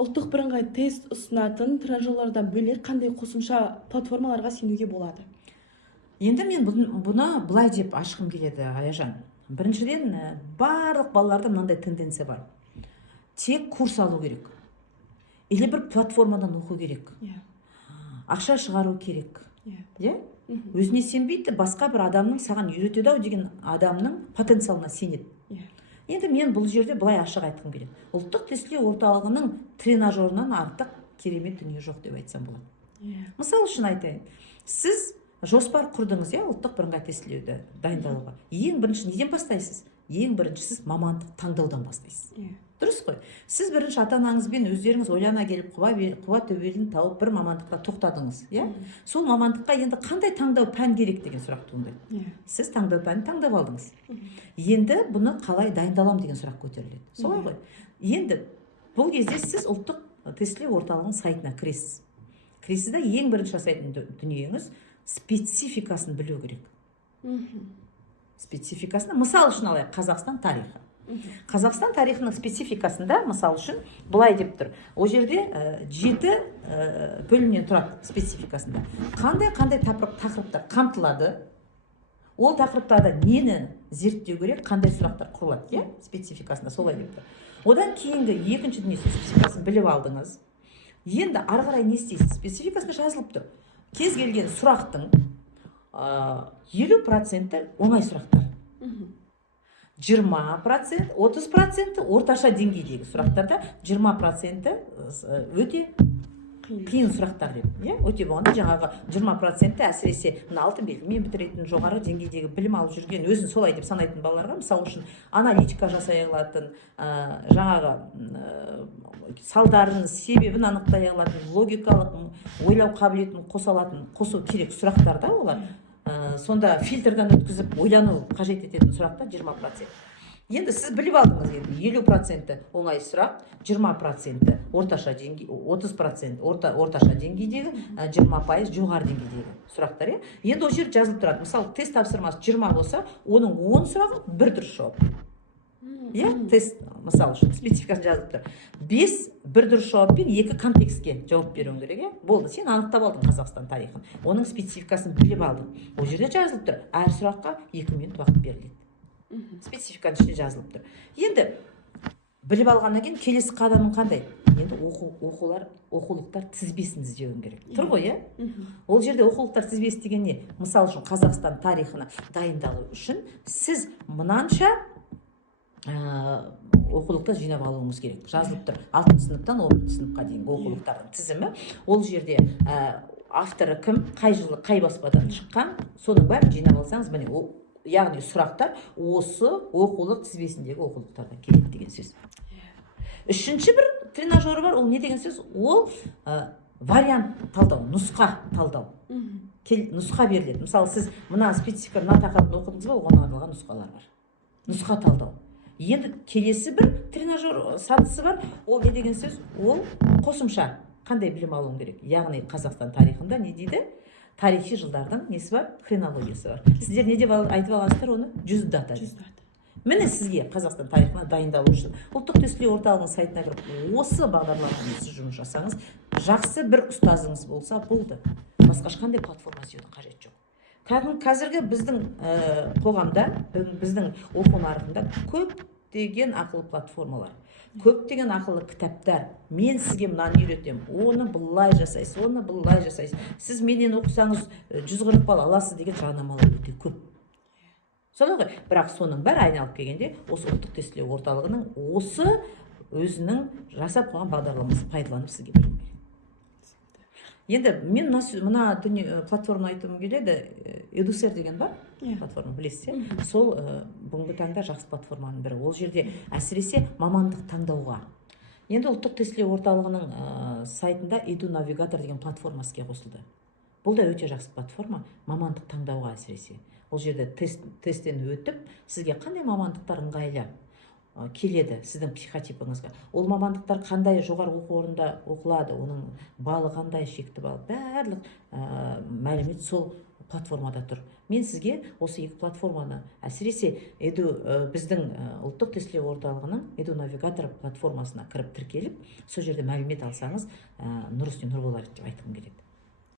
ұлттық бірыңғай тест ұсынатын тренажерлардан бөлек қандай қосымша платформаларға сенуге болады? Енді мен бұны былай деп ашқым келеді, Аяжан. Біріншіден, барлық балаларда мынандай тенденция бар. Тек курс алу керек. Или бір платформадан оқу керек. Ақша шығару керек. Өзіне сенбейді, басқа бір адамның саған үйретеді-ау деген адамның потенциалына сенеді. Енді мен бұл жерде былай ашық айтқым келеді. Ұлттық тестілеу орталығының тренажерынан артық керемет дүние жоқ деп айтсам болады. Мысал үшін айтайын. Сіз жоспар құрдыңыз, ұлттық бірыңғай тестілеуді дайындалуға. Ең бірінші неден бастайсыз? Ең бірінші сіз мамандық таңдаудан бастайсыз. Дұрыс қой. Сіз бірінші ата-анаңызбен өздеріңіз ойлана келіп, құба төбелін тауып бір мамандыққа тоқтадыңыз, Сол мамандыққа енді қандай таңдау пән керек деген сұрақ туындайды. Сіз таңдау пәнін таңдап алдыңыз. Енді бұны қалай дайындалам деген сұрақ көтеріледі. Солай ғой. Енді бұл кезде сіз ұлттық тестілеу орталығының сайтына кіресіз. Кіресіз де ең бірінші жасайтын дүниеңіз спецификасын білу керек. Спецификасына, мысал үшін алайық, Қазақстан тарихы. Қазақстан тарихының спецификасында, мысал үшін, былай деп тұр. О жерде 7 бөлімнен тұрады спецификасында. Қандай тақырыптар қамтылады, ол тақырыптарда нені зерттеу керек, қандай сұрақтар құрылады, спецификасында, солай деп тұр. Одан кейінгі екінші дүние спецификасын біліп алдыңыз. Енді ары қарай не істейсіз? Спецификасында жазылып тұр. Кез келген сұрақтың 50% оңай сұрақтар. 20%, 30% орташа деңгейдегі сұрақтарда, 20% өте қиын сұрақтар деп. Өте болғанда жаңағы 20% әсіресе алтын белгімен бітіретін жоғары деңгейдегі білім алып жүрген, өзін солай деп санайтын балаларға, мысалы үшін аналитика жасай алатын, жаңағы салдарын, себебін анықтай алатын, логикалық ойлау қабілетін қосу керек сұрақтарда олар. Сонда фильтрдан өткізіп ойлану қажет ететін сұрақта 20%. Енді сіз біліп алдыңыз, 50% оңай сұрақ, 20% орташа деңгей, 30% орташа деңгейдегі, 20% жоғары деңгейдегі сұрақтар. Енді ол жер жазылып тұрады. Мысалы, тест тапсырмасы 20 болса, оның 10 сұрағы бір дұрыс жауап. Тест, мысалы үшін, спецификасын жазылып тұр. 5 бір дұрыс жауаппен 2 контекстке жауап беруің керек. Болды, сен анықтап алдың Қазақстан тарихын. Оның спецификасын біліп алдың. Ол жерде жазылып тұр. Әр сұраққа 2 минут уақыт беріледі. Спецификаның ішінде жазылып тұр. Енді біліп алғаннан кейін келесі қадамың қандай? Енді оқулықтар тізбесін іздеуің керек. Тұр ғой, Ол жерде оқулықтар тізбесі деген не? Мысал үшін, Қазақстан тарихына дайындалу үшін сіз мынанша оқулықты жинап алуыңыз керек. Жазылып тұр. 6 сыныптан 11 сыныпқа дейінгі оқулықтардың тізімі. Ол жерде авторы кім, қай жылы, қай баспадан шыққан, соның бәрін жинап алсаңыз, міне, яғни сұрақтар осы оқулық тізбесіндегі оқулықтардан келеді деген сөз. Үшінші бір тренажері бар, ол не деген сөз? Ол вариант талдау, нұсқа талдау. Нұсқа беріледі. Мысалы, сіз мына специфика, мына тақырыпты оқыдыңыз ба, оған арналған нұсқалар бар. Нұсқа талдау. Енді келесі бір тренажер сатысы бар, ол не деген сөз? Ол қосымша қандай білім алуың керек? Яғни Қазақстан тарихында не дейді? Тарихи жылдардың несі бар? Хронологиясы бар. Сіздер не деп айтып алғансыздар оны? 100 дата. Міне сізге Қазақстан тарихына дайындалу үшін ұлттық тестілеу орталығының сайтына кіріп, осы бағдарламамен сіз жұмыс жасаңыз, жақсы бір ұстазыңыз болса болды. Басқа ешқандай платформа іздеудің қажеті жоқ. Қазіргі біздің қоғамда, біздің оқу нарығында көптеген ақылы платформалар, көптеген ақылы кітаптар. Мен сізге мынаны үйретемін, оны былай жасайсыз, оны былай жасайсыз. Сіз менен оқысаңыз 140 балл аласыз деген жарнамалар өте көп. Солай ғой, бірақ соның бәрі айналып келгенде осы ұлттық тестілеу орталығының осы өзінің жасап қойған бағдарламасын пайдаланып сізге білім береді. Енді мен мына платформаны айтуым келеді, Edusер деген бар, платформа, білесіз, сол бүгінгі таңда жақсы платформаның бірі. Ол жерде әсіресе мамандық таңдауға. Енді ұлттық тестілеу орталығының сайтында Edu Навигатор деген платформа іске қосылды. Бұл да өте жақсы платформа, мамандық таңдауға әсіресе. Ол жерде тесттен өтіп, сізге қандай мамандықтар ыңғайлы келеді сіздің психотипіңізге. Ол мамандықтар қандай жоғары оқу орнында оқылады, оның балы қандай, шекті балы, барлық мәлімет сол платформада тұр. Мен сізге осы екі платформаны, әсіресе біздің ұлттық тестілеу орталығының Edu навигатор платформасына кіріп тіркеліп, сол жерде мәлімет алсаңыз, нұр үстіне нұр болар деп айтқым келеді.